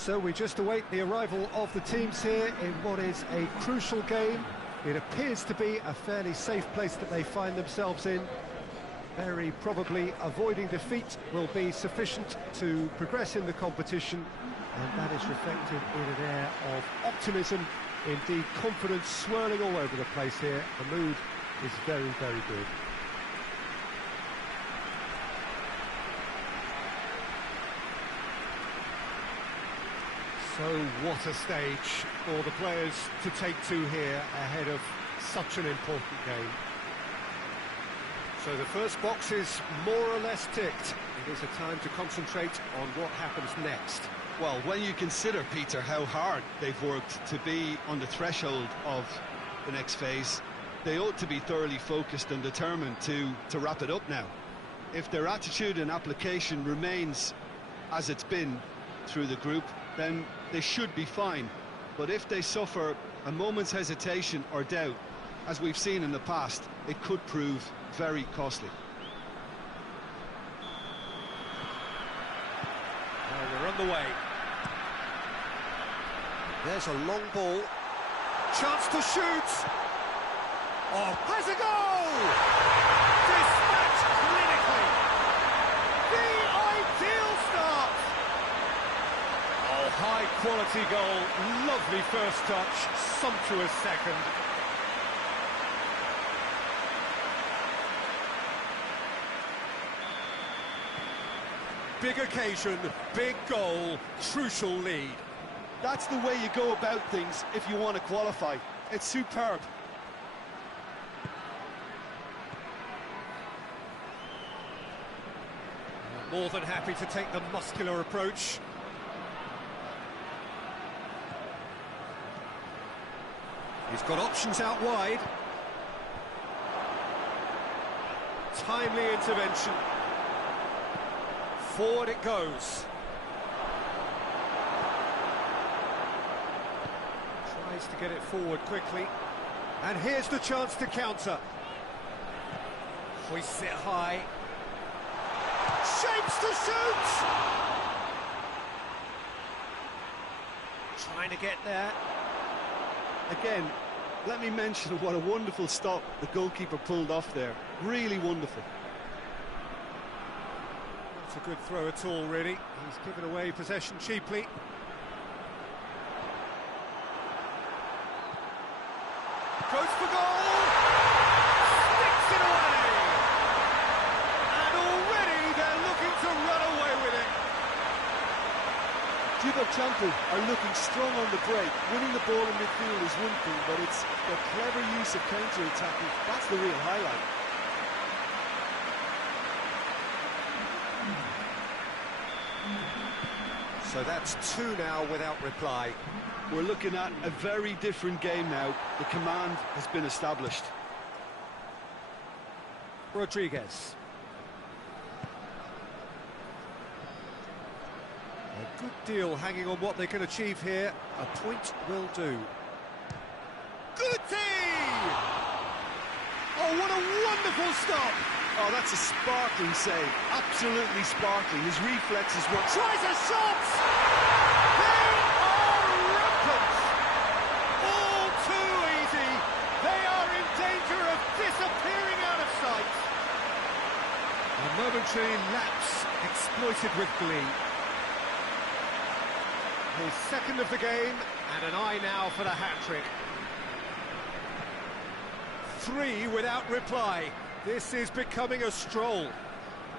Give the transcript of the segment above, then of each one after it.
So we just await the arrival of the teams here in what is a crucial game. It appears to be a fairly safe place that they find themselves in. Very probably avoiding defeat will be sufficient to progress in the competition, and that is reflected in an air of optimism, indeed confidence swirling all over the place here. The mood is very, very good. So what a stage for the players to take to here ahead of such an important game. So the first box is more or less ticked. It is a time to concentrate on what happens next. Well, when you consider, Peter, how hard they've worked to be on the threshold of the next phase, they ought to be thoroughly focused and determined to wrap it up now. If their attitude and application remains as it's been through the group, then they should be fine. But if they suffer a moment's hesitation or doubt, as we've seen in the past, it could prove very costly. Well, we're on the way. There's a long ball. Chance to shoot! Oh, has a goal! Dispatched clinically! The ideal start! Oh, high-quality goal. Lovely first touch, sumptuous second. Big occasion, big goal, crucial lead. That's the way you go about things if you want to qualify. It's superb. More than happy to take the muscular approach. He's got options out wide. Timely intervention. Forward it goes. Tries to get it forward quickly. And here's the chance to counter. Hoists it high. Shapes to shoot! Trying to get there. Again, let me mention what a wonderful stop the goalkeeper pulled off there. Really wonderful. Not a good throw at all, really. He's given away possession cheaply. Goes for goal! Sticks it away! And already they're looking to run away with it. Champu are looking strong on the break. Winning the ball in midfield is one thing, but it's the clever use of counter-attacking. That's the real highlight. So that's two now without reply. We're looking at a very different game now. The command has been established. Rodriguez. A good deal hanging on what they can achieve here. A point will do. Guti! Oh, what a wonderful stop! Oh, that's a sparkling save. Absolutely sparkling. His reflexes were... Tries a shot! They are rampant! All too easy. They are in danger of disappearing out of sight. A momentary lapse exploited with glee. His second of the game, and an eye now for the hat-trick. 3 without reply. This is becoming a stroll.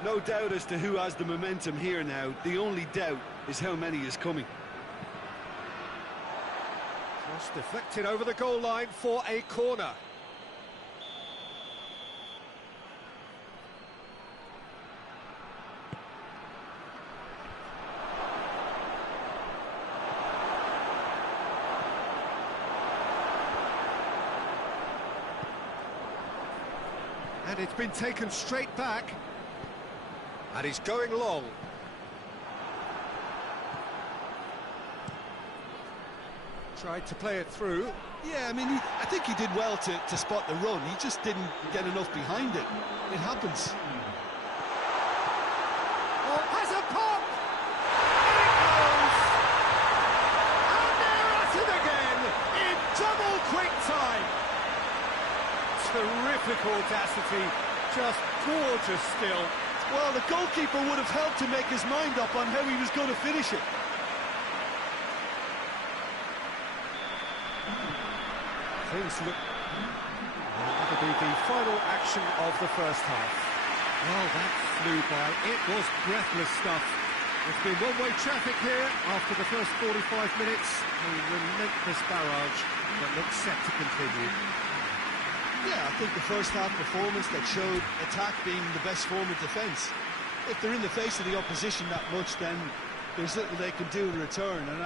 No doubt as to who has the momentum here now. The only doubt is how many is coming. Cross deflected over the goal line for a corner. And it's been taken straight back. And he's going long. Tried to play it through. Yeah, I mean, I think he did well to spot the run. He just didn't get enough behind it. It happens. Oh, has a pop! In it goes! quick time! Terrific audacity, just gorgeous still. Well, the goalkeeper would have helped to make his mind up on how he was going to finish it. Things look... That'll be the final action of the first half. Well, that flew by. It was breathless stuff. There's been one-way traffic here after the first 45 minutes. A relentless barrage that looks set to continue. Yeah, I think the first half performance that showed attack being the best form of defence. If they're in the face of the opposition that much, then there's little they can do in return, and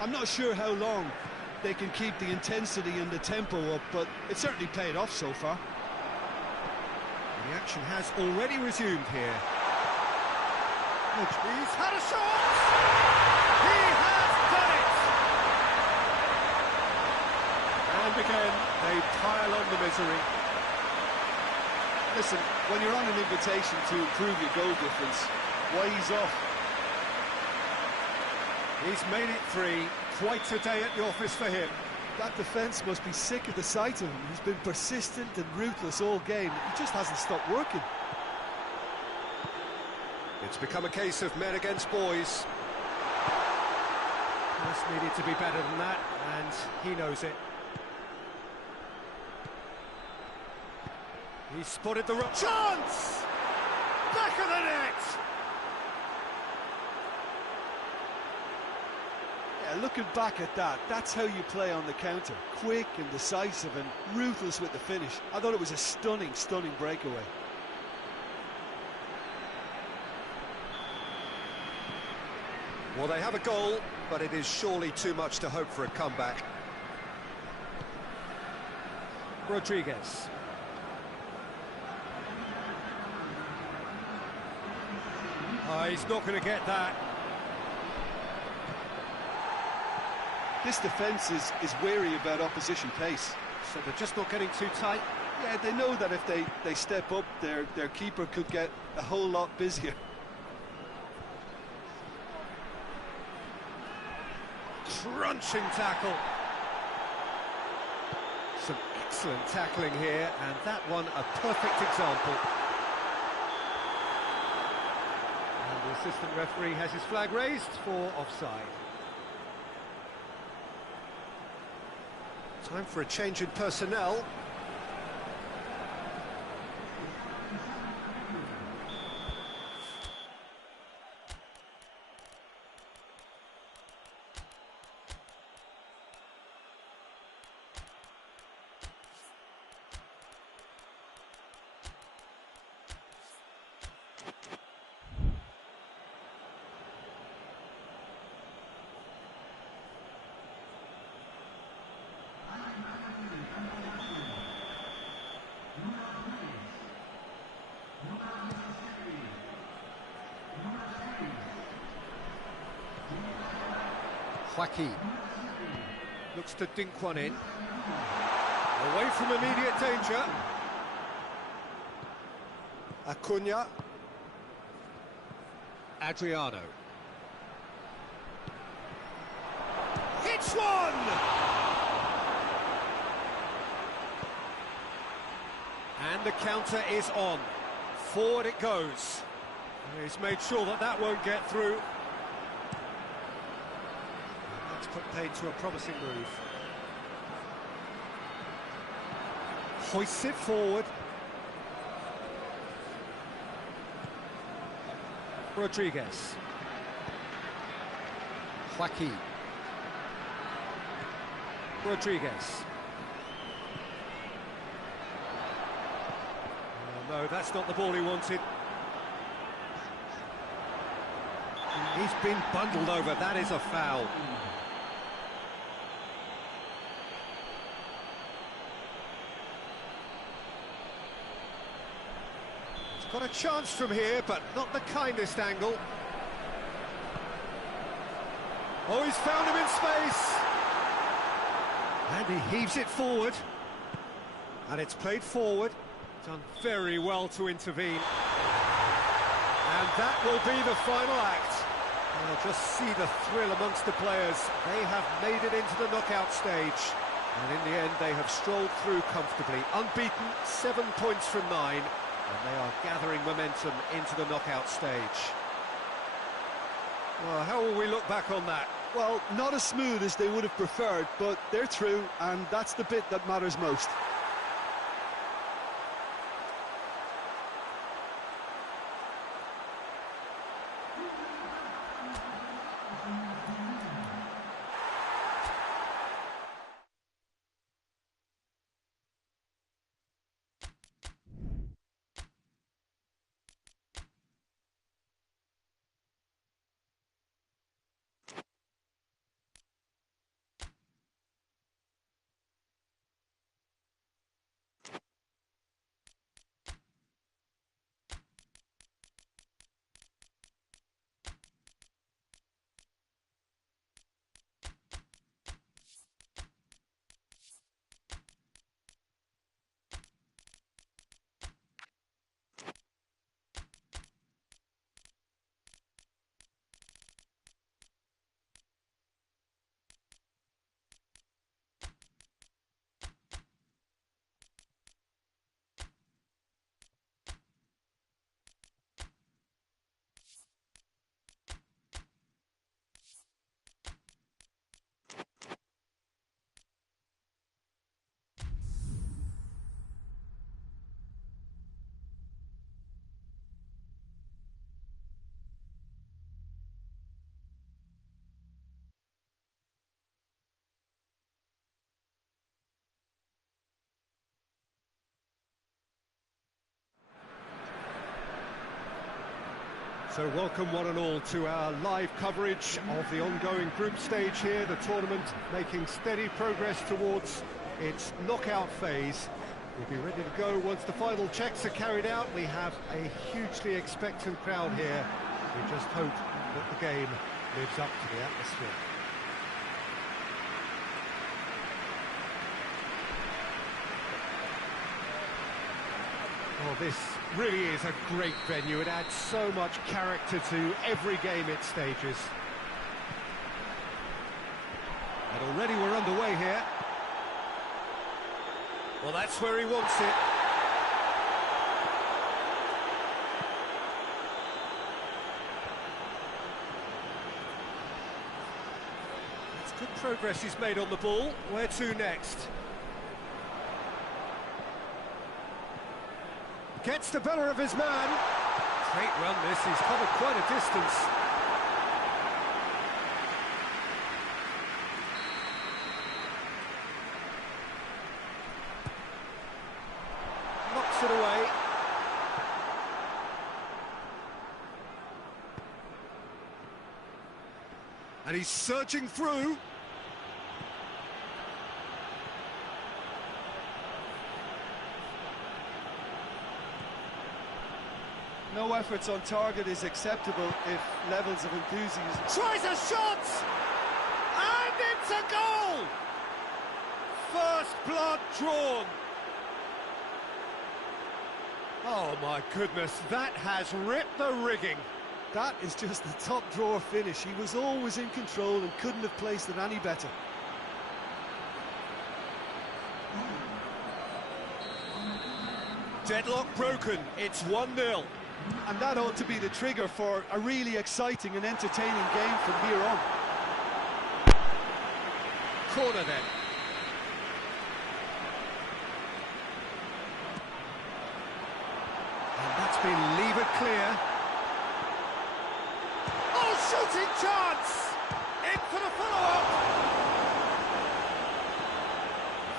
I'm not sure how long they can keep the intensity and the tempo up, but it certainly paid off so far. The action has already resumed here. He's had a shot! He has done it! And again, they pile on the misery. Listen, when you're on an invitation to improve your goal difference, why ease off? He's made it 3. Quite a day at the office for him. That defence must be sick of the sight of him. He's been persistent and ruthless all game. He just hasn't stopped working. It's become a case of men against boys. Just needed to be better than that, and he knows it. He spotted the chance! Back of the net! Yeah, looking back at that, that's how you play on the counter. Quick and decisive and ruthless with the finish. I thought it was a stunning, stunning breakaway. Well, they have a goal, but it is surely too much to hope for a comeback. Rodriguez. He's not going to get that. This defence is wary about opposition pace. So they're just not getting too tight. Yeah, they know that if they step up, their keeper could get a whole lot busier. Crunching tackle. Some excellent tackling here, and that one a perfect example. And the assistant referee has his flag raised for offside. Time for a change in personnel. Joaquin looks to dink one in, away from immediate danger. Acuna, Adriano, hits one! And the counter is on. Forward it goes. He's made sure that that won't get through. Put paid to a promising move. Hoists it forward. Rodriguez. Joaquin. Rodriguez. Oh, no, that's not the ball he wanted. He's been bundled over. That is a foul. Got a chance from here, but not the kindest angle. Oh, he's found him in space. And he heaves it forward. And it's played forward. Done very well to intervene. And that will be the final act. And I'll just see the thrill amongst the players. They have made it into the knockout stage. And in the end, they have strolled through comfortably, unbeaten, 7 points from 9, and they are gathering momentum into the knockout stage. Well, how will we look back on that? Well, not as smooth as they would have preferred, but they're through, and that's the bit that matters most. So welcome one and all to our live coverage of the ongoing group stage here, the tournament making steady progress towards its knockout phase. We'll be ready to go once the final checks are carried out. We have a hugely expectant crowd here. We just hope that the game lives up to the atmosphere. Oh, this really is a great venue. It adds so much character to every game it stages. And already we're underway here. Well, that's where he wants it. It's good progress he's made on the ball. Where to next? Gets the better of his man. Great run this, he's covered quite a distance. Knocks it away. And he's surging through. No efforts on target is acceptable if levels of enthusiasm... Tries a shot! And it's a goal! First blood drawn. Oh my goodness, that has ripped the rigging. That is just the top drawer finish. He was always in control and couldn't have placed it any better. Deadlock broken, it's 1-0. And that ought to be the trigger for a really exciting and entertaining game from here on. Corner then. And that's been levered clear. Oh, shooting chance! In for the follow-up!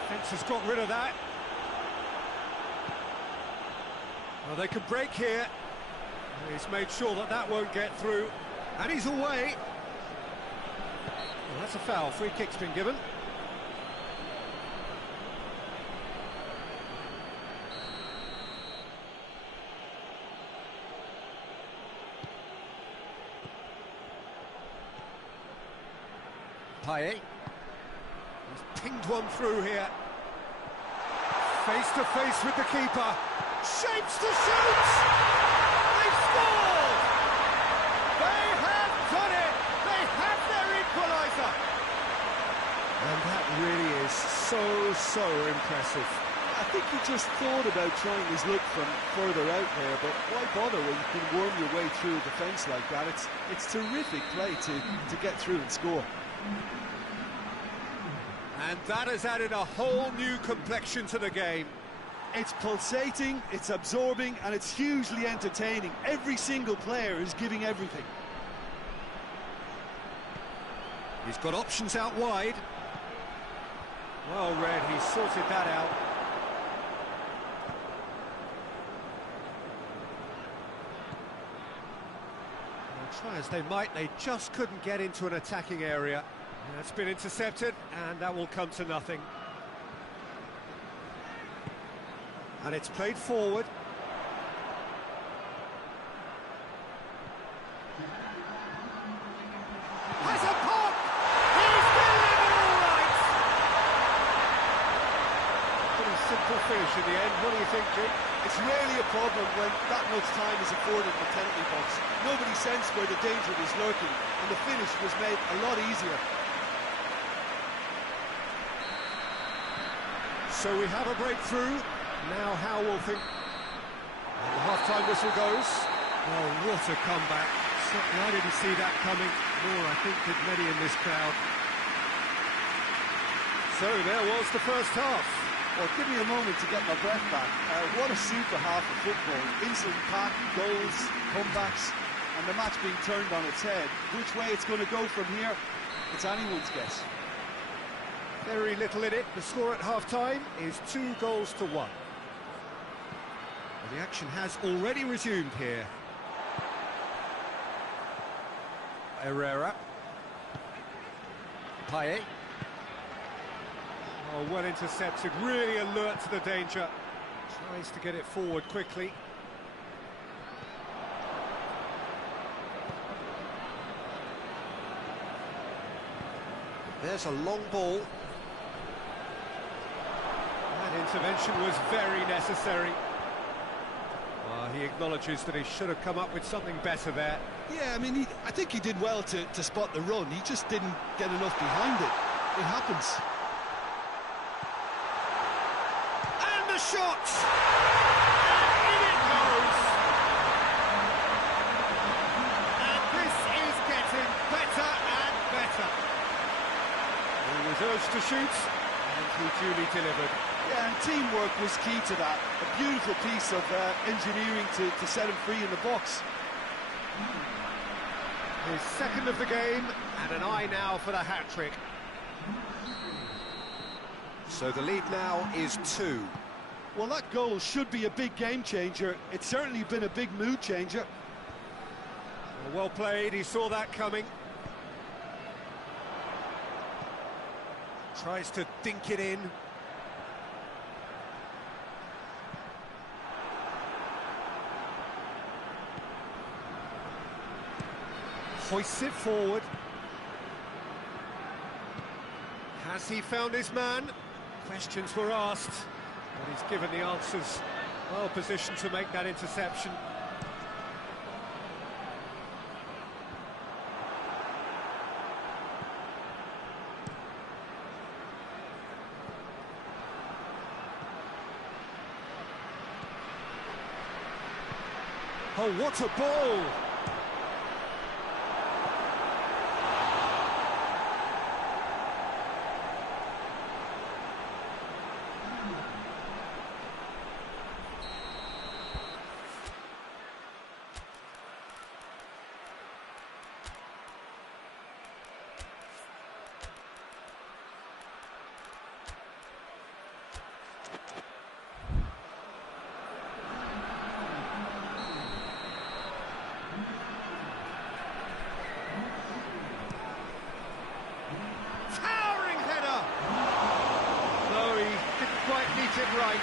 Fence has got rid of that. Well, they can break here. He's made sure that that won't get through. And he's away. Well, that's a foul. Free kick's been given. Payet. He's pinged one through here. Face to face with the keeper. Shapes to shoot! They've scored! They have done it! They have their equaliser! And that really is so impressive. I think he just thought about trying his luck from further out there, but why bother when you can worm your way through a defence like that? It's terrific play to get through and score. And that has added a whole new complexion to the game. It's pulsating, it's absorbing, and it's hugely entertaining. Every single player is giving everything. He's got options out wide. Well read, he sorted that out. Well, try as they might, they just couldn't get into an attacking area. That's been intercepted, and that will come to nothing. And it's played forward. Has a pop! He's delivered all right! Pretty simple finish in the end. What do you think, Jim? It's rarely a problem when that much time is afforded in the penalty box. Nobody sensed where the danger was lurking, and the finish was made a lot easier. So we have a breakthrough. Now how will think... And the half-time whistle goes. Oh, what a comeback. Certainly I didn't see that coming. Nor, I think, did many in this crowd. So there was the first half. Well, give me a moment to get my breath back. What a super half of football. Instant pack, goals, comebacks, and the match being turned on its head. Which way it's going to go from here, it's anyone's guess. Very little in it. The score at half-time is 2-1. Well, the action has already resumed here. Herrera. Payet. Oh, well intercepted, really alert to the danger. Tries to get it forward quickly. There's a long ball. That intervention was very necessary. He acknowledges that he should have come up with something better there. Yeah, I mean, I think he did well to spot the run. He just didn't get enough behind it. It happens. And the shot! And in it goes! And this is getting better and better. He was urged to shoot, and he duly delivered. Yeah, and teamwork was key to that. A beautiful piece of engineering to set him free in the box. His second of the game, and an eye now for the hat-trick. So the lead now is 2. Well, that goal should be a big game changer. It's certainly been a big mood changer. Well played, he saw that coming. Tries to dink it in. Hoists it forward. Has he found his man? Questions were asked, but he's given the answers. Well positioned to make that interception. Oh, what a ball! It right.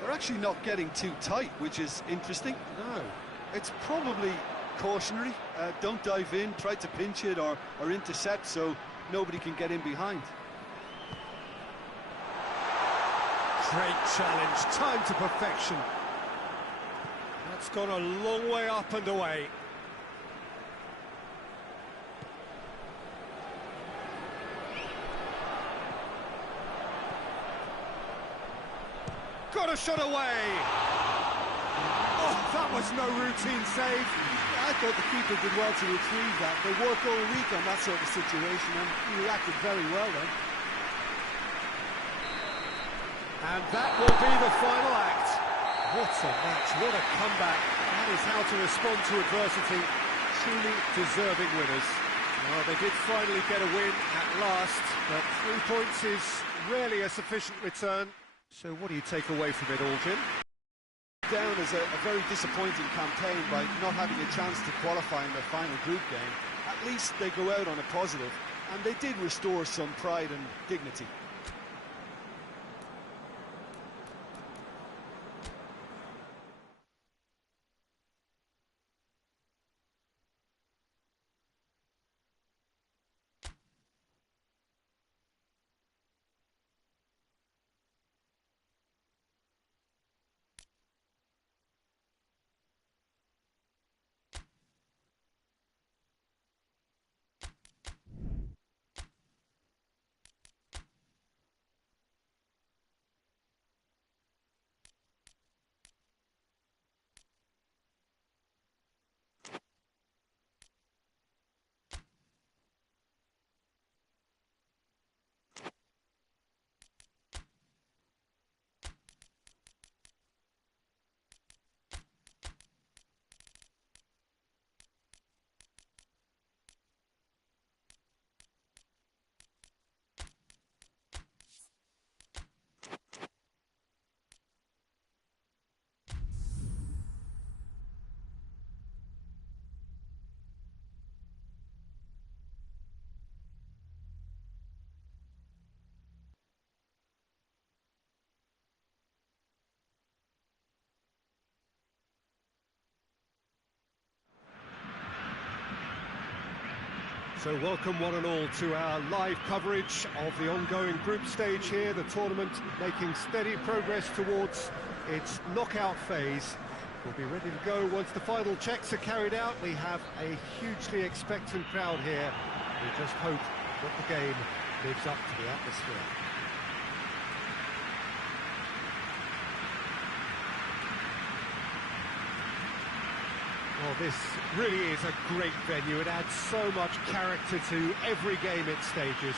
They're actually not getting too tight, which is interesting. No. It's probably cautionary. Don't dive in, try to pinch it or intercept so nobody can get in behind. Great challenge, timed to perfection. That's gone a long way up and away. Got a shot away! Oh, that was no routine save. I thought the keeper did well to retrieve that. They work all week on that sort of situation and he reacted very well then. And that will be the final act. What a match, what a comeback. That is how to respond to adversity. Truly deserving winners. Well, they did finally get a win at last, but 3 points is rarely a sufficient return. So what do you take away from it all, Jim? Down as a very disappointing campaign by not having a chance to qualify in their final group game. At least they go out on a positive, and they did restore some pride and dignity. So welcome one and all to our live coverage of the ongoing group stage here, the tournament making steady progress towards its knockout phase. We'll be ready to go once the final checks are carried out. We have a hugely expectant crowd here. We just hope that the game lives up to the atmosphere. Well, this really is a great venue. It adds so much character to every game it stages.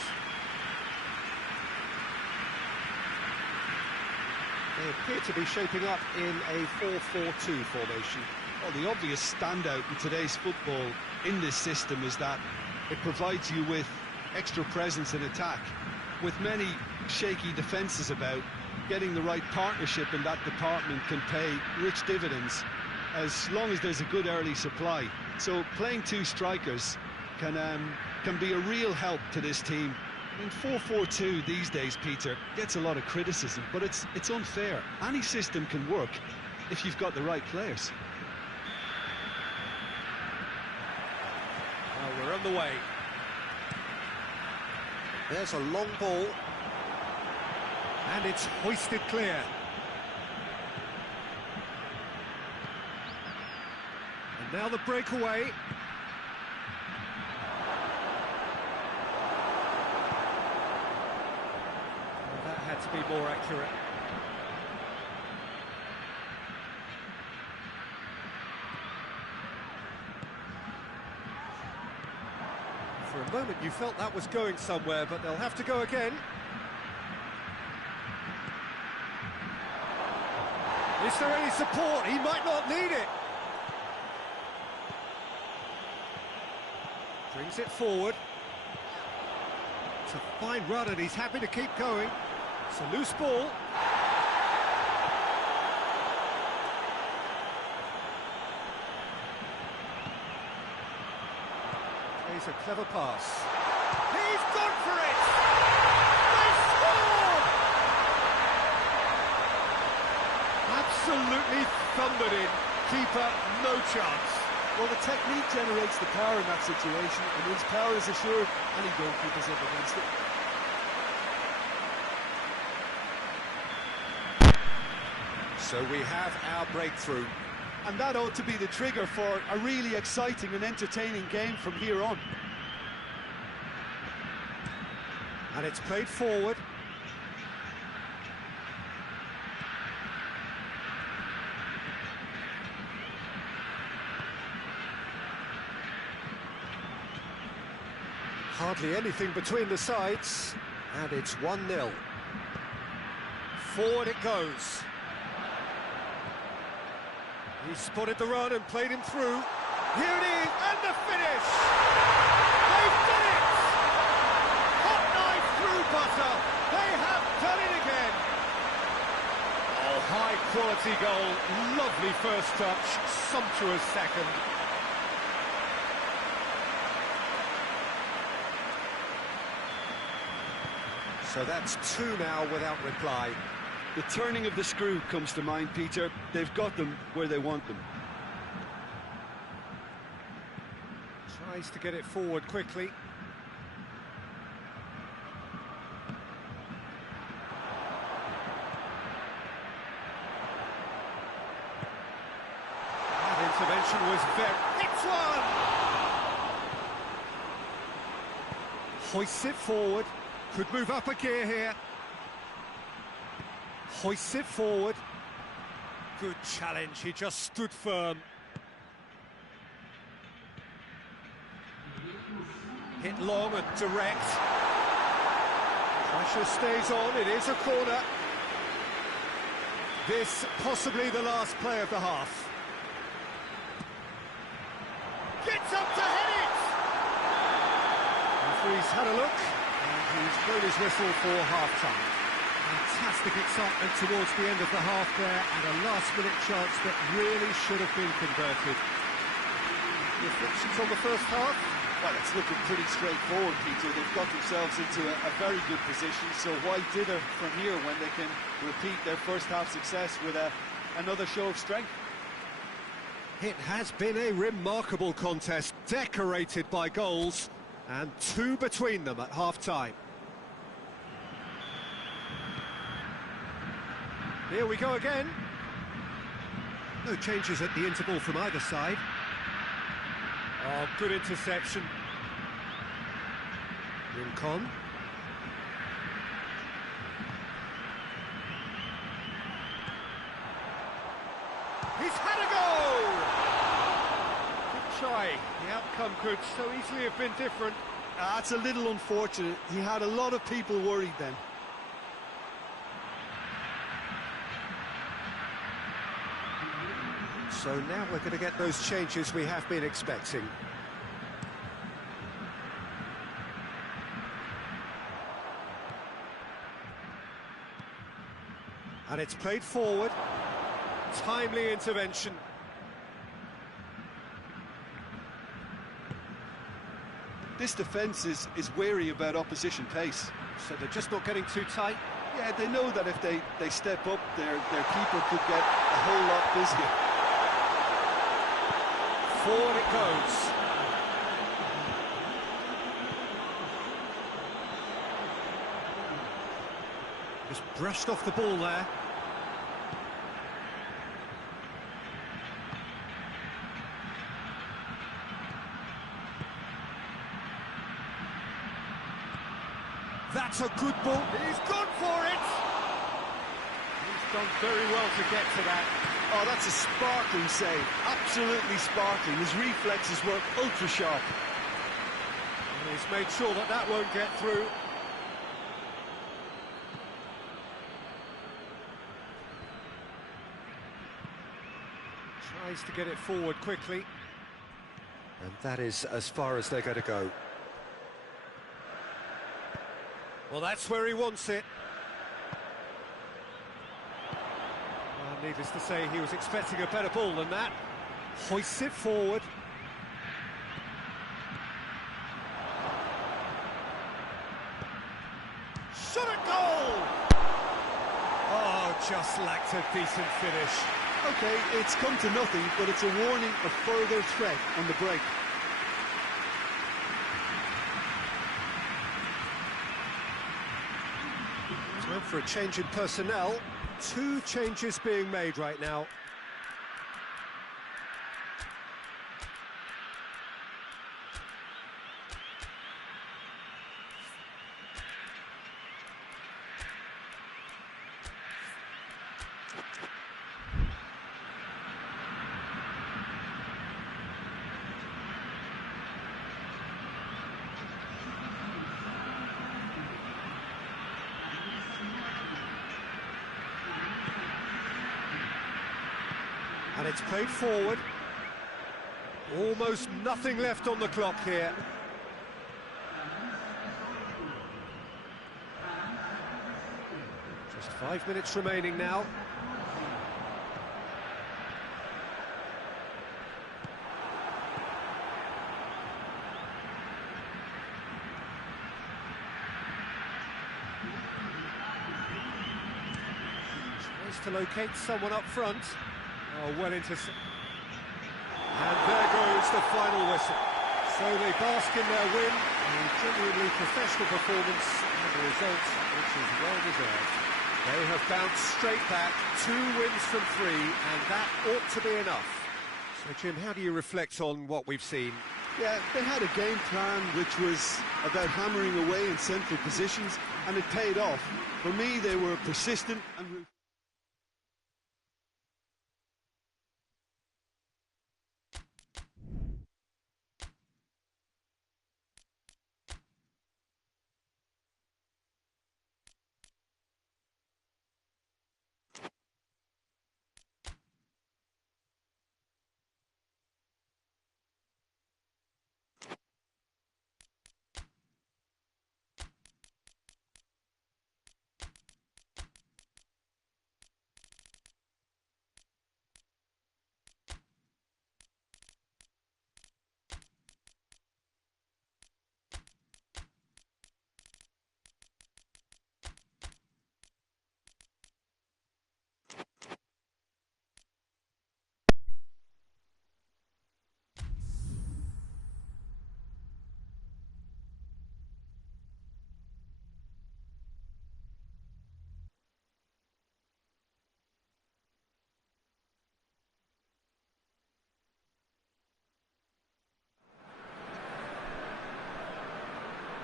They appear to be shaping up in a 4-4-2 formation. Well, the obvious standout in today's football in this system is that it provides you with extra presence in attack. With many shaky defences about, getting the right partnership in that department can pay rich dividends, as long as there's a good early supply. So playing two strikers can be a real help to this team. I mean, 4-4-2 these days, Peter, gets a lot of criticism, but it's unfair. Any system can work if you've got the right players. Well, we're on the way. There's a long ball. And it's hoisted clear. And now the breakaway. Well, that had to be more accurate. For a moment you felt that was going somewhere, but they'll have to go again. Is there any support? He might not need it. Brings it forward. It's a fine run and he's happy to keep going. It's a loose ball. Plays a clever pass. He's gone for it! They scored! Absolutely thundered in. Keeper, no chance. Well, the technique generates the power in that situation, and once power is assured, any goalkeeper's up against it. So we have our breakthrough. And that ought to be the trigger for a really exciting and entertaining game from here on. And it's played forward. Hardly anything between the sides, and it's 1-0. Forward it goes. He spotted the run and played him through. Here it is, and the finish! They've done it! Hot knife through butter. They have done it again. Oh, high quality goal. Lovely first touch, sumptuous second. So that's 2 now without reply. The turning of the screw comes to mind, Peter. They've got them where they want them. Tries to get it forward quickly. That intervention was very... It's one! Hoists it forward. Could move up a gear here. Hoists it forward. Good challenge, he just stood firm. Hit long and direct. Pressure stays on, it is a corner. This possibly the last play of the half. Gets up to head it! Referee's had a look, and he's blown his whistle for half-time. Fantastic excitement towards the end of the half there, and a last-minute chance that really should have been converted. Reflections on the first half? Well, it's looking pretty straightforward, Peter. They've got themselves into a very good position, so why dither from here when they can repeat their first half success with another show of strength? It has been a remarkable contest, decorated by goals, and 2 between them at half-time. Here we go again. No changes at the interval from either side. Oh, good interception. Rincon. He's had a go! Good try. The outcome could so easily have been different. That's a little unfortunate. He had a lot of people worried then. So now we're going to get those changes we have been expecting. And it's played forward. Timely intervention. This defence is wary about opposition pace. So they're just not getting too tight. Yeah, they know that if they step up, their keeper could get a whole lot busier. Forward it goes. Just brushed off the ball there. That's a good ball. He's gone for it. He's done very well to get to that. Oh, that's a sparkling save. Absolutely sparkling. His reflexes were ultra sharp. And he's made sure that that won't get through. Tries to get it forward quickly. And that is as far as they're going to go. Well, that's where he wants it. Well, needless to say, he was expecting a better ball than that. Hoists it forward. Shot at goal! Oh, just lacked a decent finish. Okay, it's come to nothing, but it's a warning of further threat on the break. Time for a change in personnel. 2 changes being made right now. And it's played forward. Almost nothing left on the clock here. Just 5 minutes remaining now. Tries to locate someone up front. Oh, well into... And there goes the final whistle. So they bask in their win, a genuinely professional performance, and the result, which is well deserved. They have bounced straight back, 2 wins from 3, and that ought to be enough. So, Jim, how do you reflect on what we've seen? Yeah, they had a game plan which was about hammering away in central positions, and it paid off. For me, they were persistent and...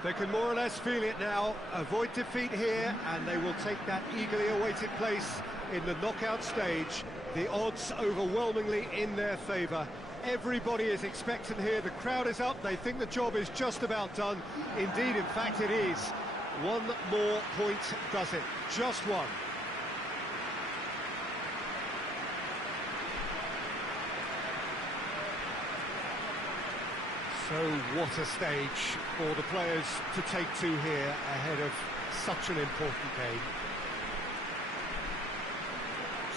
They can more or less feel it now, avoid defeat here, and they will take that eagerly awaited place in the knockout stage. The odds overwhelmingly in their favour. Everybody is expectant here, the crowd is up, they think the job is just about done. Indeed, in fact it is. One more point does it, just one. So what a stage for the players to take to here ahead of such an important game.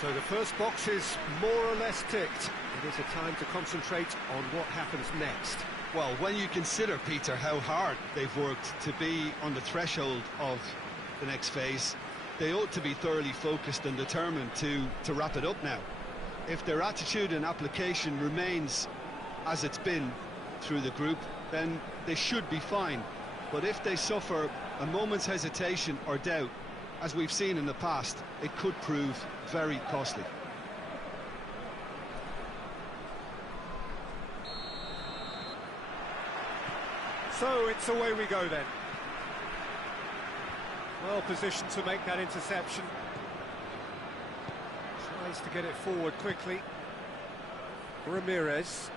So the first box is more or less ticked. It is a time to concentrate on what happens next. Well, when you consider, Peter, how hard they've worked to be on the threshold of the next phase, they ought to be thoroughly focused and determined to wrap it up now. If their attitude and application remains as it's been through the group, then they should be fine. But if they suffer a moment's hesitation or doubt, as we've seen in the past, it could prove very costly. So it's away we go then. Well positioned to make that interception. Tries to get it forward quickly. Ramirez.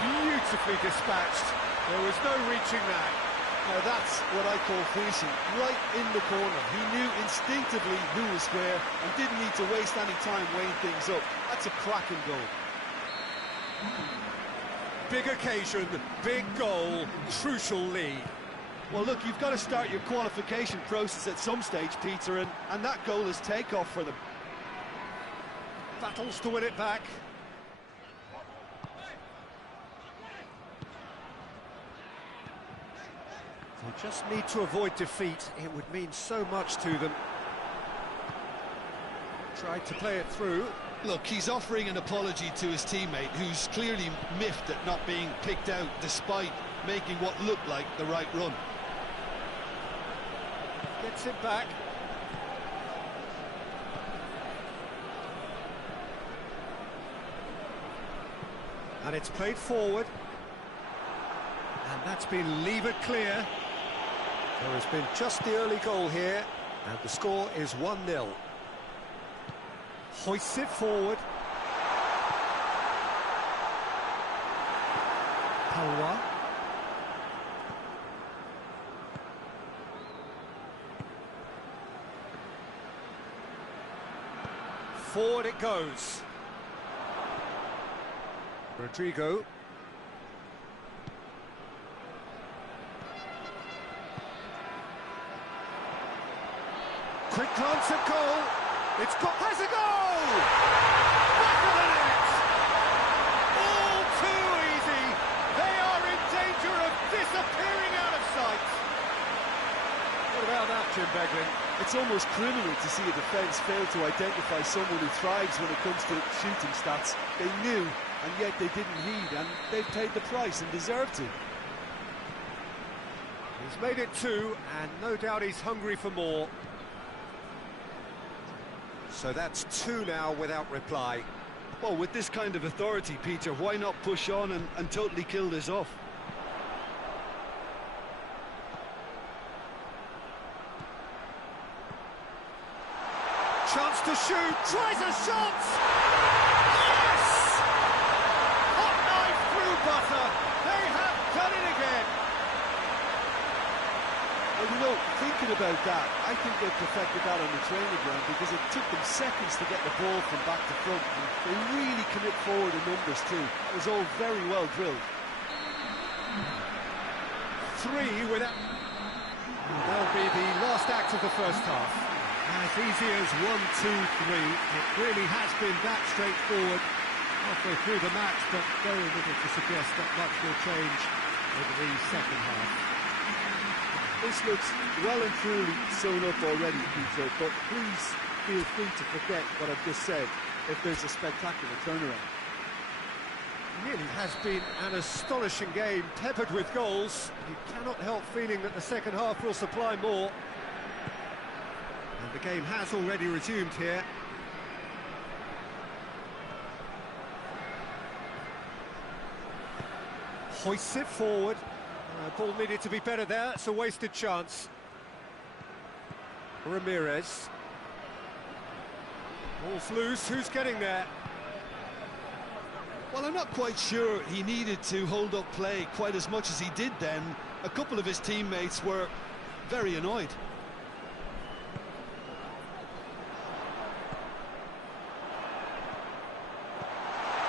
Beautifully dispatched. There was no reaching that. Now that's what I call freezing, right in the corner. He knew instinctively who was where and didn't need to waste any time weighing things up. That's a cracking goal. big occasion, big goal, crucial lead. Well, look, you've got to start your qualification process at some stage, Peter, and that goal is takeoff for them. Battles to win it back. They just need to avoid defeat. It would mean so much to them. Tried to play it through. Look, he's offering an apology to his teammate, who's clearly miffed at not being picked out despite making what looked like the right run. Gets it back. And it's played forward. And that's been levered clear. There has been just the early goal here, and the score is 1-0. Hoists it forward. Palwa. Forward it goes. Rodrigo. Quick glance at goal. It's got, has a goal! Back of the net! All too easy. They are in danger of disappearing out of sight. What about that, Jim Beglin? It's almost criminal to see a defence fail to identify someone who thrives when it comes to shooting stats. They knew, and yet they didn't heed, and they've paid the price and deserve to. He's made it 2, and no doubt he's hungry for more. So that's 2 now without reply. Well, with this kind of authority, Peter, why not push on and totally kill this off? Chance to shoot, tries a shot! Yes! Hot knife through butter, they have done it again! Well, you know, thinking about that, I think they perfected that on the training ground because it took them seconds to get the ball from back to front. And they really commit forward in numbers too. It was all very well drilled. 3 without... That'll be the last act of the first half. As easy as 1, 2, 3. It really has been that straightforward halfway through the match, but very little to suggest that much will change over the second half. This looks well and truly sewn up already, Peter, but please feel free to forget what I've just said if there's a spectacular turnaround. It really has been an astonishing game, peppered with goals. You cannot help feeling that the second half will supply more. And the game has already resumed here. Hoists it forward. Ball needed to be better there, it's a wasted chance. Ramirez. Ball's loose, who's getting there? Well, I'm not quite sure he needed to hold up play quite as much as he did then. A couple of his teammates were very annoyed.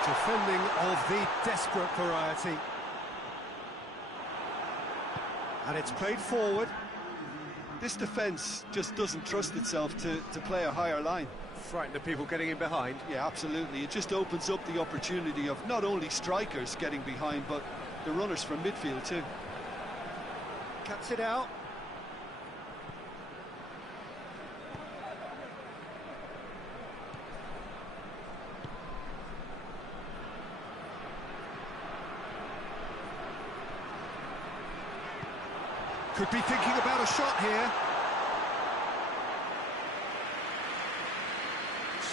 Defending of the desperate variety. And it's played forward. This defence just doesn't trust itself to play a higher line. Frightened of people getting in behind. Yeah, absolutely. It just opens up the opportunity of not only strikers getting behind, but the runners from midfield too. Cuts it out. Could be thinking about a shot here.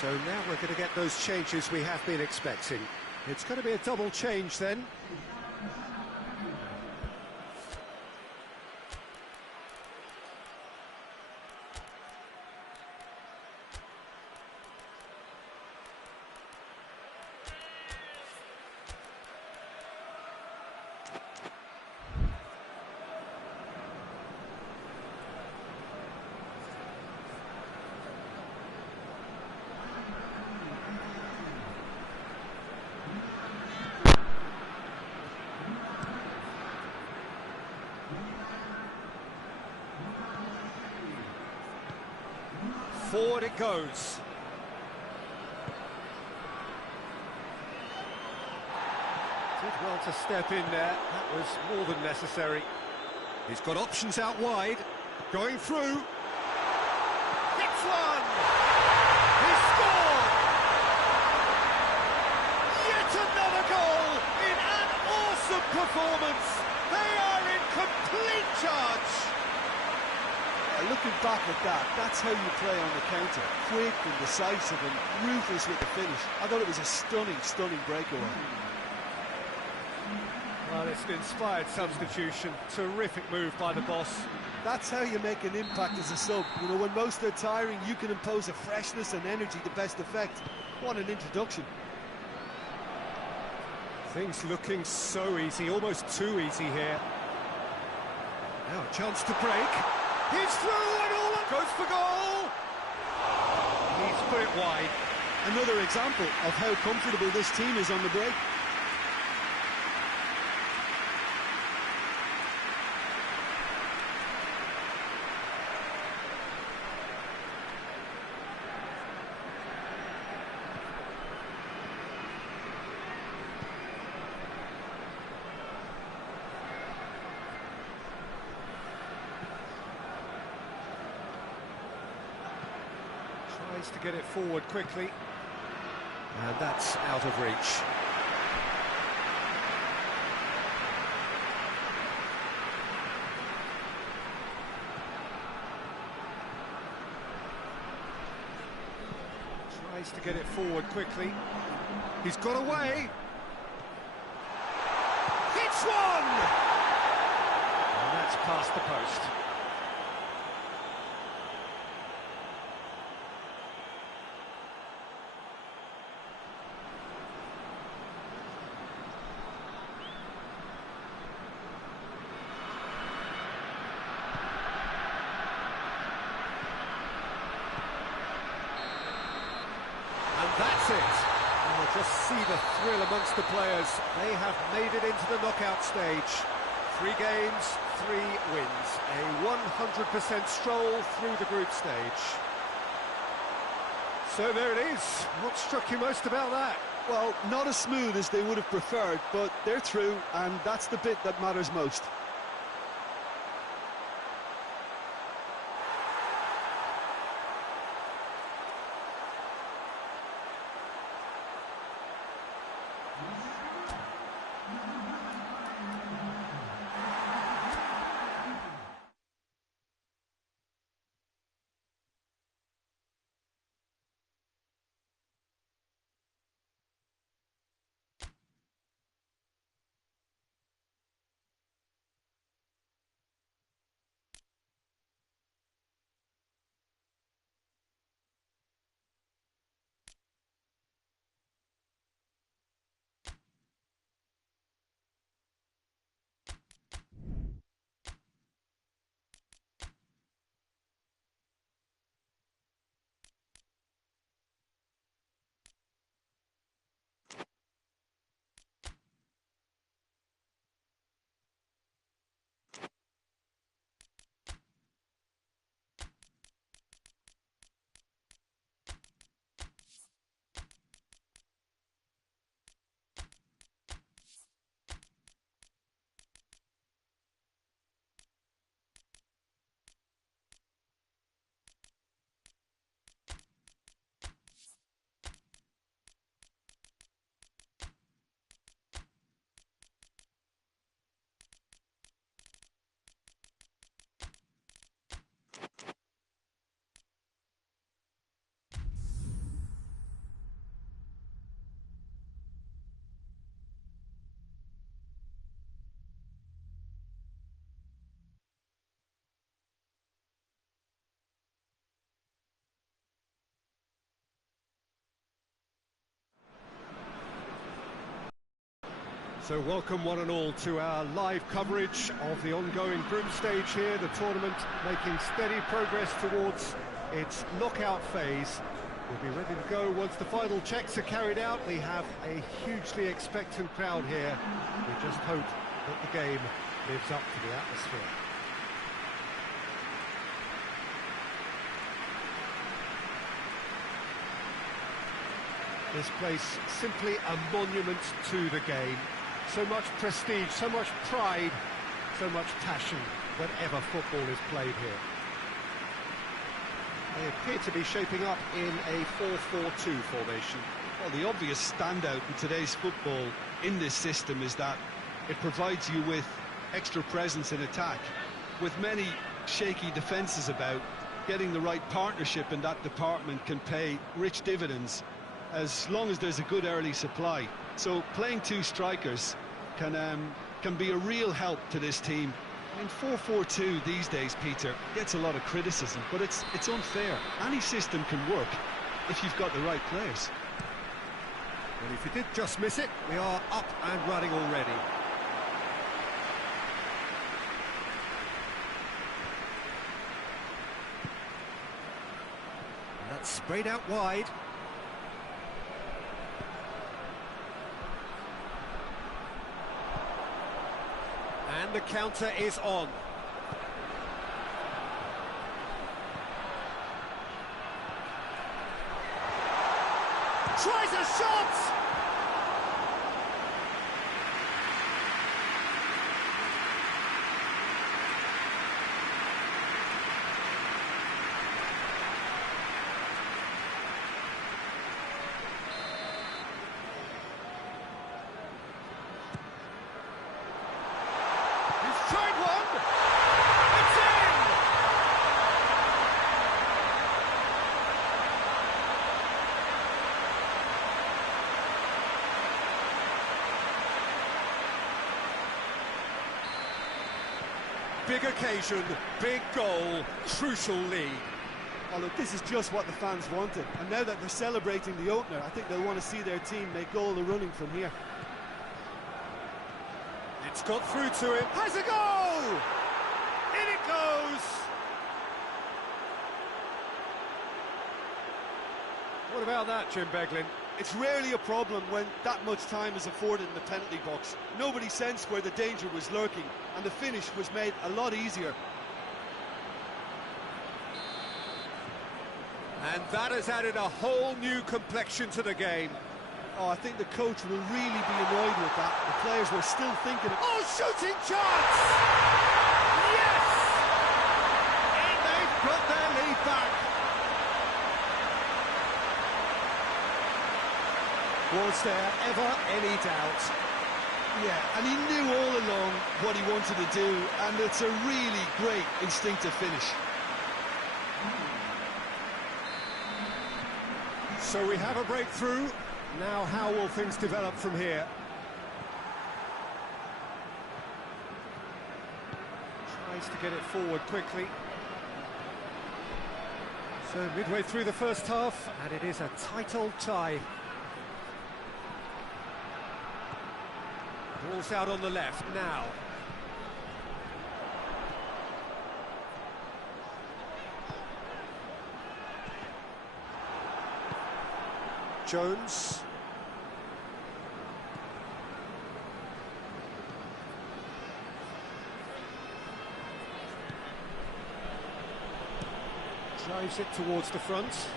So now we're going to get those changes we have been expecting. It's going to be a double change then. forward it goes. Did well to step in there, that was more than necessary. He's got options out wide, going through. Hits one! He scored! Yet another goal in an awesome performance! They are in complete charge! Looking back at that, that's how you play on the counter. Quick and decisive and ruthless with the finish. I thought it was a stunning, stunning breakaway. Well, it's an inspired substitution. Terrific move by the boss. That's how you make an impact as a sub. You know, when most are tiring, you can impose a freshness and energy to best effect. What an introduction. Things looking so easy, almost too easy here. Now a chance to break. He's through and all that goes for goal. He's put it wide. Another example of how comfortable this team is on the break. Tries to get it forward quickly. And that's out of reach. Tries to get it forward quickly. He's got away. Hits one! And that's past the post. That's it. Oh, just see the thrill amongst the players. They have made it into the knockout stage. 3 games, 3 wins. A 100% stroll through the group stage. So there it is. What struck you most about that? Well, not as smooth as they would have preferred, but they're through, and that's the bit that matters most. So welcome one and all to our live coverage of the ongoing group stage here, the tournament making steady progress towards its knockout phase. We'll be ready to go once the final checks are carried out. We have a hugely expectant crowd here. We just hope that the game lives up to the atmosphere. This place simply a monument to the game. So much prestige, so much pride, so much passion whenever football is played here. They appear to be shaping up in a 4-4-2 formation. Well, the obvious standout in today's football in this system is that it provides you with extra presence in attack. With many shaky defences about, getting the right partnership in that department can pay rich dividends as long as there's a good early supply. So playing two strikers can be a real help to this team. I mean, 4-4-2 these days, Peter, gets a lot of criticism, but it's unfair. Any system can work if you've got the right players. Well, if you did just miss it, we are up and running already. And that's sprayed out wide. And the counter is on. Tries a shot! He's tried one! It's in! Big occasion, big goal, crucial lead. Oh, look, this is just what the fans wanted. And now that they're celebrating the opener, I think they'll want to see their team make all the running from here. It's got through to him. Has a goal! In it goes! What about that, Jim Beglin? It's rarely a problem when that much time is afforded in the penalty box. Nobody sensed where the danger was lurking, and the finish was made a lot easier. And that has added a whole new complexion to the game. Oh, I think the coach will really be annoyed with that. The players were still thinking of... Oh, shooting chance! Yes! And they've got their lead back. Was there ever any doubt? Yeah, and he knew all along what he wanted to do, and it's a really great instinctive finish. So we have a breakthrough. Now how will things develop from here? Tries to get it forward quickly. So midway through the first half, and it is a tight old tie. Ball's out on the left now. Jones. Drives it towards the front.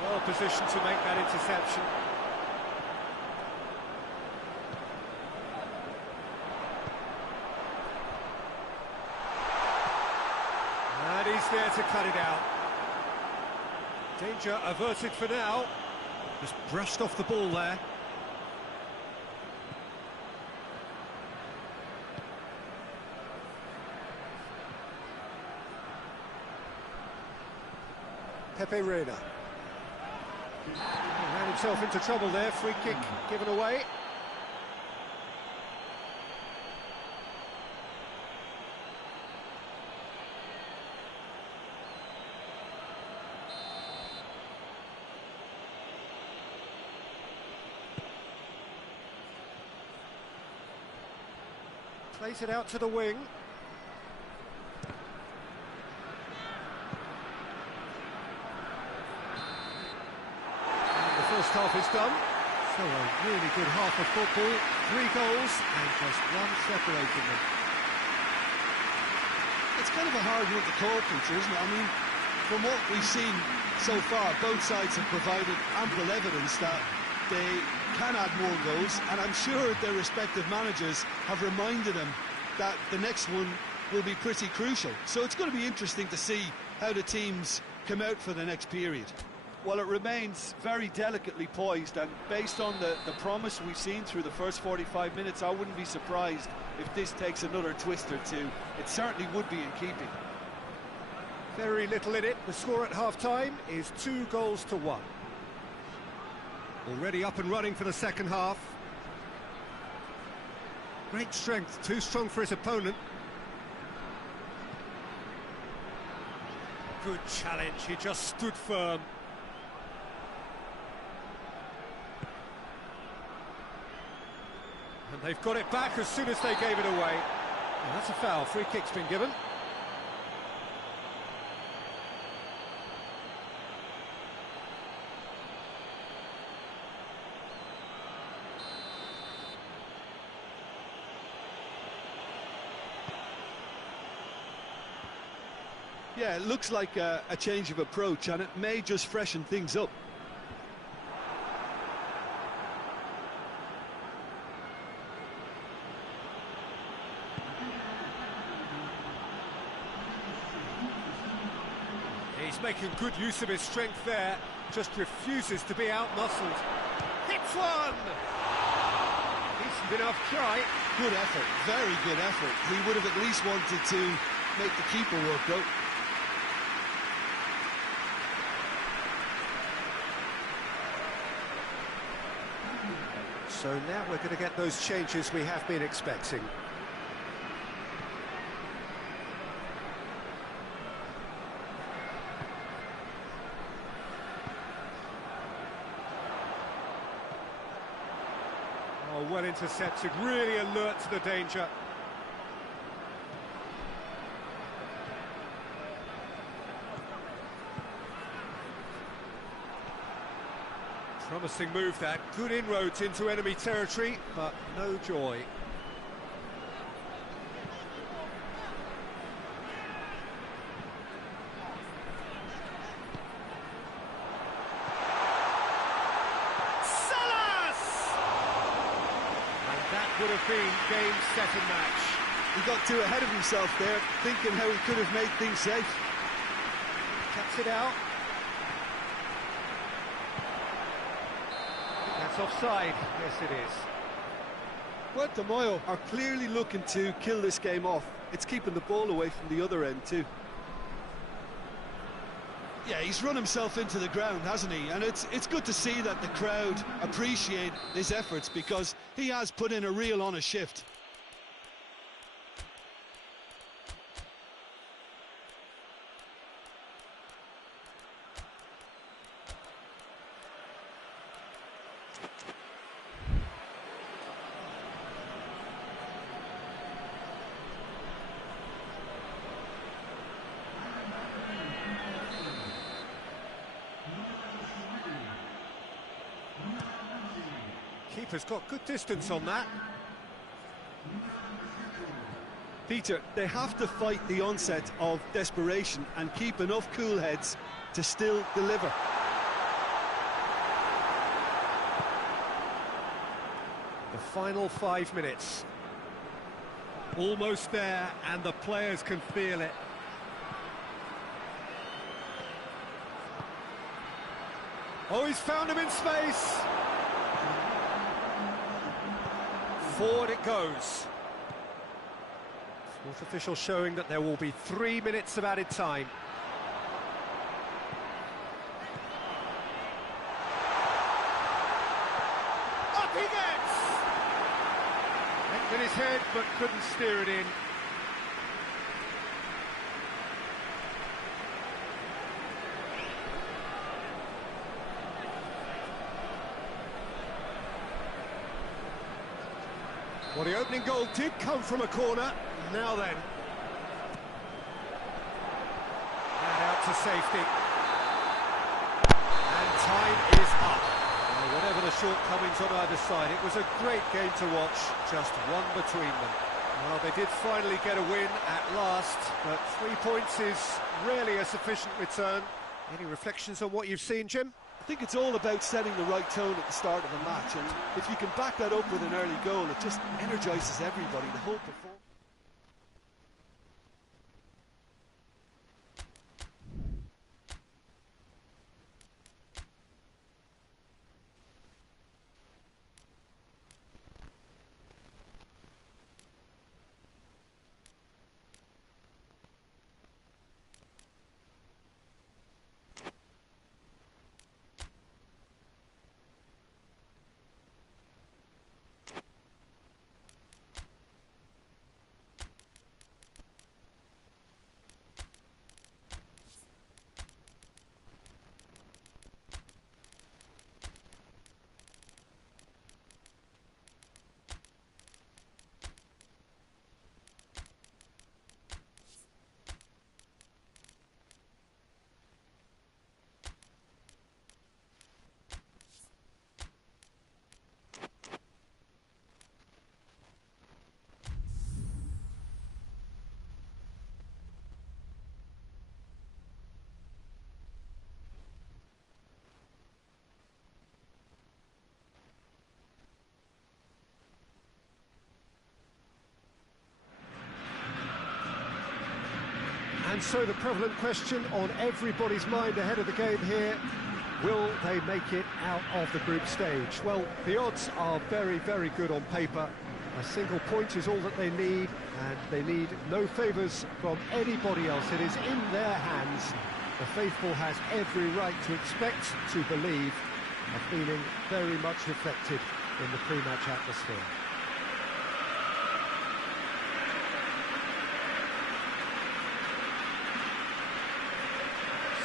Well positioned to make that interception. And he's there to cut it out. Danger averted for now. Just brushed off the ball there. Pepe Reina. Ran himself into trouble there, free kick given away. Plays it out to the wing. First half is done, so a really good half of football, 3 goals and just one separating them. It's kind of a hard one to call, Peter, isn't it? I mean, From what we've seen so far, both sides have provided ample evidence that they can add more goals, and I'm sure their respective managers have reminded them that the next one will be pretty crucial. So it's going to be interesting to see how the teams come out for the next period. Well, it remains very delicately poised, and based on the promise we've seen through the first 45 minutes, I wouldn't be surprised if this takes another twist or two. It certainly would be in keeping. Very little in it. The score at half-time is 2-1. Already up and running for the second half. Great strength, too strong for his opponent. Good challenge, he just stood firm. And they've got it back as soon as they gave it away. And that's a foul, free kick's been given. Yeah, it looks like a change of approach, and it may just freshen things up. He's making good use of his strength there, just refuses to be out-muscled. Hits one! Decent enough try. Good effort, very good effort. He would have at least wanted to make the keeper work, though. So now we're going to get those changes we have been expecting. Oh, well intercepted, really alert to the danger. Promising move that, good inroads into enemy territory, but no joy. Salas! And that would have been game, set and match. He got too ahead of himself there, thinking how he could have made things safe. Cuts it out. That's offside, yes it is. Torneo are clearly looking to kill this game off. It's keeping the ball away from the other end too. Yeah, he's run himself into the ground, hasn't he? And it's good to see that the crowd appreciate his efforts, because he has put in a real honest shift. Keeper's got good distance on that. Peter, they have to fight the onset of desperation and keep enough cool heads to still deliver. The final 5 minutes. Almost there, and the players can feel it. Oh, he's found him in space. Forward it goes. Fourth official showing that there will be 3 minutes of added time. Up he gets! Went with his head, but couldn't steer it in. Well, the opening goal did come from a corner. Now then. And out to safety. And time is up. Well, whatever the shortcomings on either side, it was a great game to watch. Just one between them. Well, they did finally get a win at last, but 3 points is rarely a sufficient return. Any reflections on what you've seen, Jim? I think it's all about setting the right tone at the start of a match, and if you can back that up with an early goal, it just energises everybody, the whole performance. And so the prevalent question on everybody's mind ahead of the game here, will they make it out of the group stage? Well, the odds are very, very good on paper. A single point is all that they need, and they need no favours from anybody else. It is in their hands. The faithful has every right to expect, to believe, a feeling very much reflected in the pre-match atmosphere.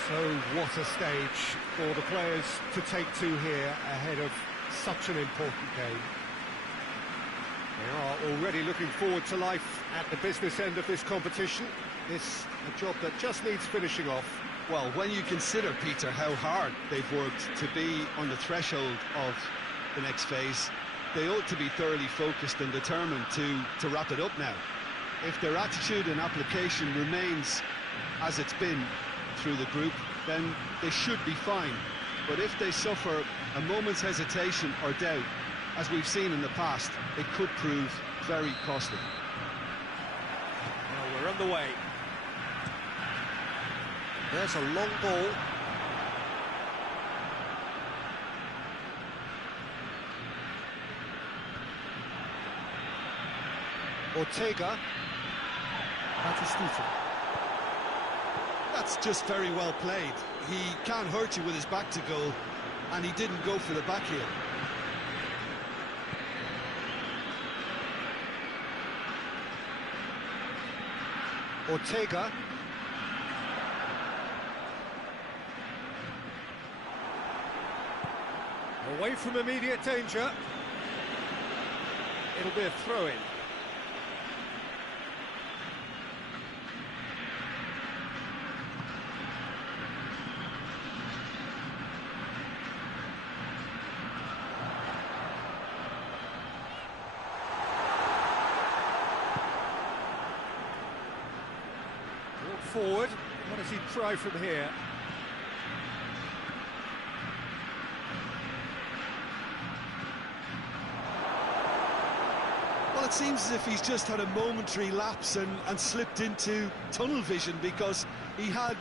So what a stage for the players to take to here ahead of such an important game. They are already looking forward to life at the business end of this competition. This a job that just needs finishing off. Well, when you consider, Peter, how hard they've worked to be on the threshold of the next phase, they ought to be thoroughly focused and determined to wrap it up now. If their attitude and application remains as it's been through the group, then they should be fine. But if they suffer a moment's hesitation or doubt, as we've seen in the past, it could prove very costly. Well, we're underway. There's a long ball. Ortega. Batistuta. That's just very well played. He can't hurt you with his back to goal, and he didn't go for the back heel. Ortega. Away from immediate danger. It'll be a throw-in. Forward, what does he try from here? Well, it seems as if he's just had a momentary lapse and slipped into tunnel vision, because he had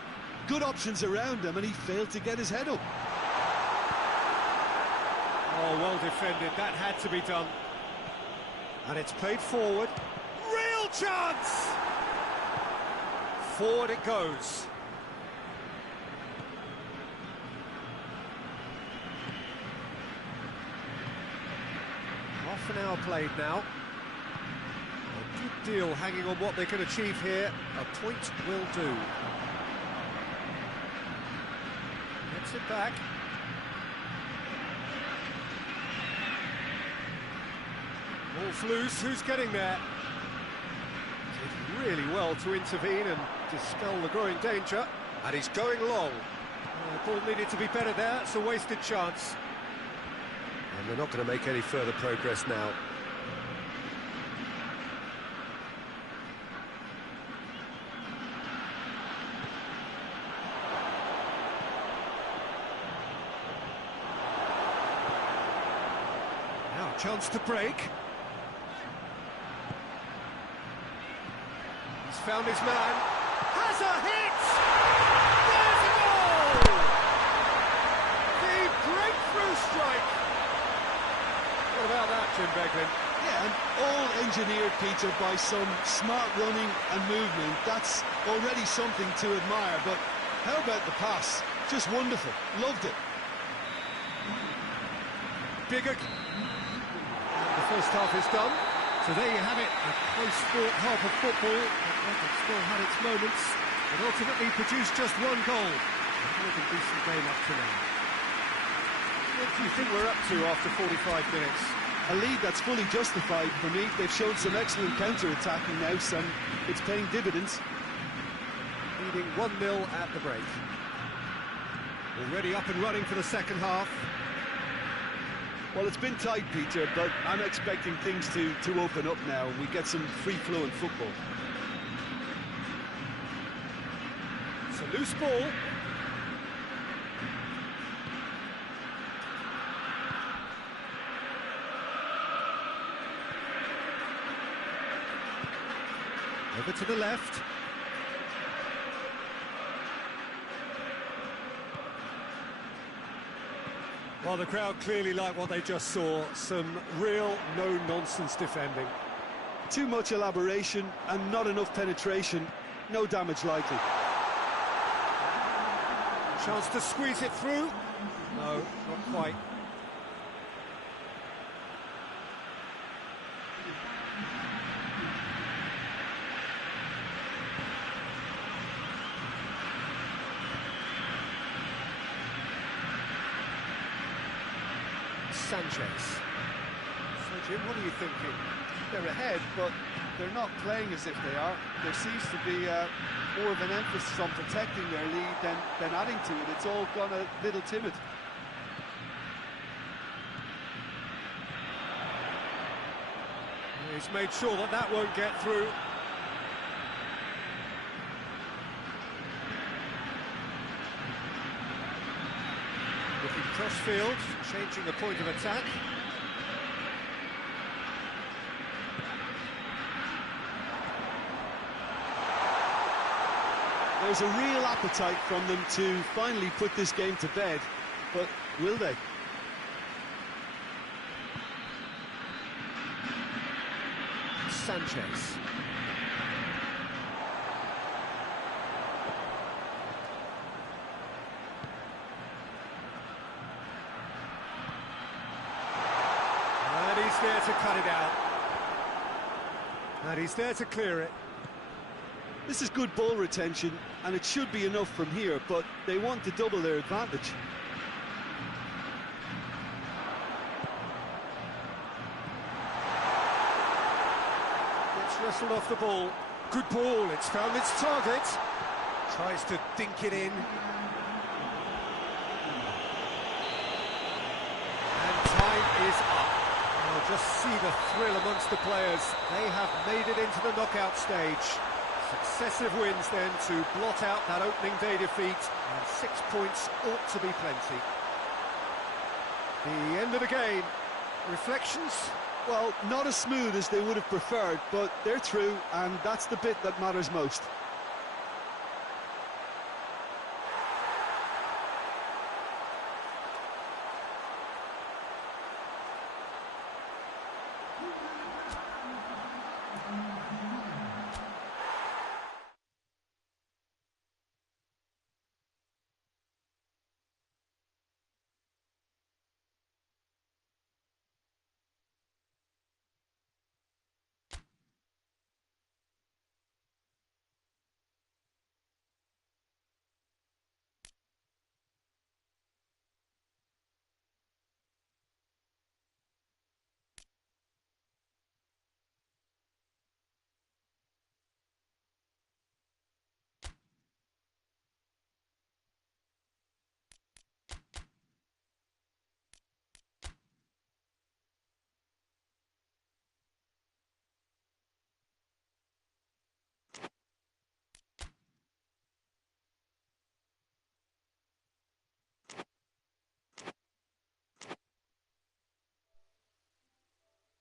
good options around him and he failed to get his head up. Oh, well defended, that had to be done. And it's played forward. Real chance! Forward it goes. Half an hour played now. A good deal hanging on what they can achieve here. A point will do. Gets it back. Ball's loose, who's getting there? Did really well to intervene and dispel the growing danger, and he's going long. Ball needed to be better there, it's a wasted chance. And they're not going to make any further progress now. Chance to break. He's found his man. Has a hit! There's a goal! The breakthrough strike! What about that, Jim Beglin? Yeah, and all engineered, Peter, by some smart running and movement. That's already something to admire, but how about the pass? Just wonderful. Loved it. Bigger. The first half is done. So there you have it, a close-fought half of football. It still had its moments, but ultimately produced just one goal. A more than decent game up to now. What do you think we're up to after 45 minutes? A lead that's fully justified for me. They've shown some excellent counter-attacking now, and it's paying dividends. Leading 1-0 at the break. Already up and running for the second half. Well, it's been tight, Peter, but I'm expecting things to open up now and we get some free-flowing football. It's a loose ball. Over to the left. Well, the crowd clearly like what they just saw. Some real no-nonsense defending. Too much elaboration and not enough penetration. No damage likely. Chance to squeeze it through. No, not quite. Sanchez. So, Jim, what are you thinking? They're ahead, but they're not playing as if they are. There seems to be more of an emphasis on protecting their lead than adding to it. It's all gone a little timid. He's made sure that that won't get through. Looking cross-field, changing the point of attack. There's a real appetite from them to finally put this game to bed, but will they? Sanchez. And he's there to cut it out. And he's there to clear it. This is good ball retention, and it should be enough from here, but they want to double their advantage. Gets wrestled off the ball. Good ball, it's found its target. Tries to dink it in. And time is up. Well, just see the thrill amongst the players. They have made it into the knockout stage. Successive wins then to blot out that opening day defeat, and 6 points ought to be plenty. The end of the game. Reflections? Well, not as smooth as they would have preferred, but they're through, and that's the bit that matters most.